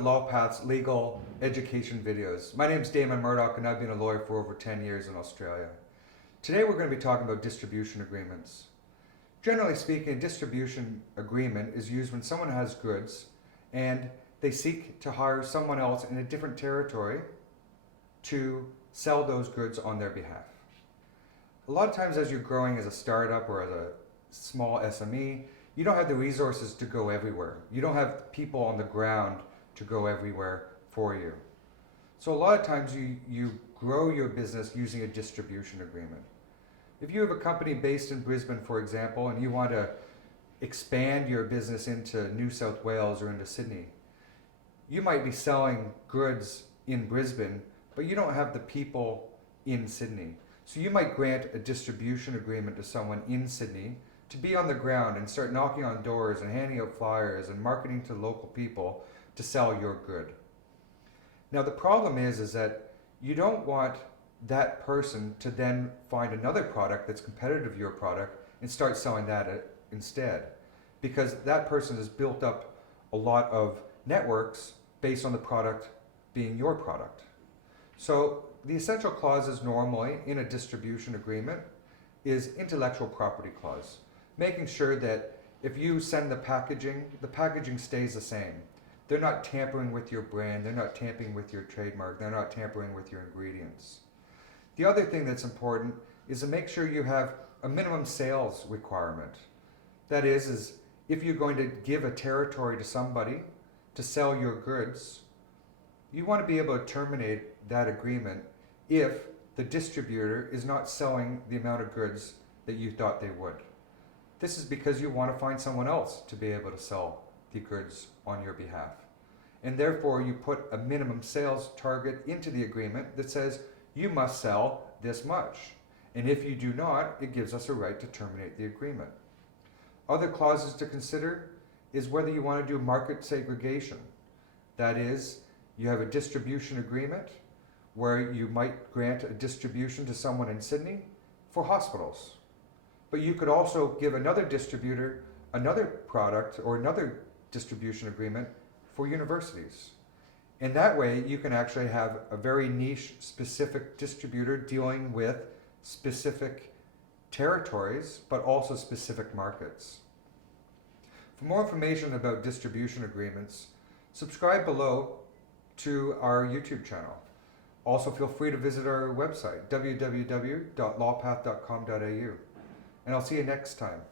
LawPath's legal education videos. My name is Damon Murdoch and I've been a lawyer for over 10 years in Australia. Today we're going to be talking about distribution agreements. Generally speaking, a distribution agreement is used when someone has goods and they seek to hire someone else in a different territory to sell those goods on their behalf. A lot of times as you're growing as a startup or as a small SME, you don't have the resources to go everywhere. You don't have people on the ground to go everywhere for you. So a lot of times you grow your business using a distribution agreement. If you have a company based in Brisbane, for example, and you want to expand your business into New South Wales or into Sydney, you might be selling goods in Brisbane, but you don't have the people in Sydney. So you might grant a distribution agreement to someone in Sydney to be on the ground and start knocking on doors and handing out flyers and marketing to local people to sell your good. Now the problem is that you don't want that person to then find another product that's competitive to your product and start selling that instead, because that person has built up a lot of networks based on the product being your product. So the essential clauses normally in a distribution agreement is intellectual property clause, making sure that if you send the packaging stays the same. They're not tampering with your brand, they're not tampering with your trademark, they're not tampering with your ingredients. The other thing that's important is to make sure you have a minimum sales requirement. That is if you're going to give a territory to somebody to sell your goods, you want to be able to terminate that agreement if the distributor is not selling the amount of goods that you thought they would. This is because you want to find someone else to be able to sell the goods on your behalf. And therefore you put a minimum sales target into the agreement that says you must sell this much. And if you do not, it gives us a right to terminate the agreement. Other clauses to consider is whether you want to do market segregation. That is, you have a distribution agreement where you might grant a distribution to someone in Sydney for hospitals. But you could also give another distributor another product or another distribution agreement for universities. And that way you can actually have a very niche specific distributor dealing with specific territories, but also specific markets. For more information about distribution agreements, subscribe below to our YouTube channel. Also feel free to visit our website, www.lawpath.com.au. And I'll see you next time.